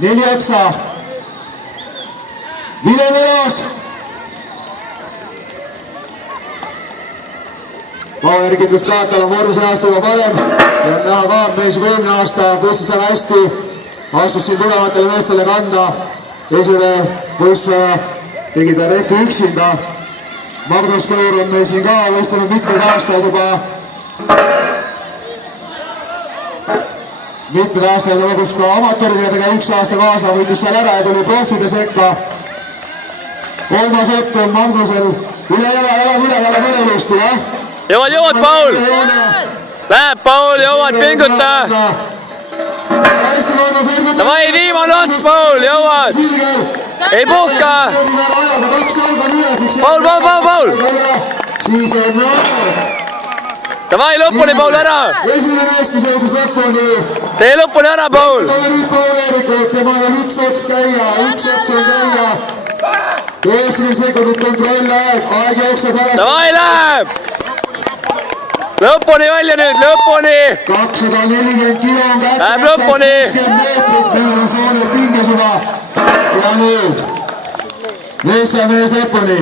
4 otsa. Vile Võlas. Vauerikindlus kaotal on vormis aastaga parem ja näha ka, mees juba eelmine aasta võistis väga hästi. Astus siin tulevatele meestele kanda. Esimene võistleja tegi ta rehvi üksinda. Magnus Kõur on meil siin ka võistlenud mitmed aastaid juba. Mitmed aastaid on lõpus ka amatööridega 1 aasta kaasa, võitis seal ära ja tuli profide sekka. 3. õtt on Magnusel üle jala põlelusti, jah? Jõuad, Paul! Läheb, Paul, jõuad, pinguta! Davai, viimane ots, Paul, jõuad! Ei puhka! Paul! Davai, lõpuni, Paul, ära! Esimene mees, kes jõudis lõpuni. Tee lõpuni ära, Paul! Temal on 1 ots käia, 1 ots on käia. 90 sekundit kontroll aeg jookseb ära. Davai, läheb! Lõpuni välja nüüd, lõpuni! 240 kilo on kätte. Läheb lõpuni! 60 meetrit, meil on soone pinges juba. Ja nüüd. Mees lõpuni.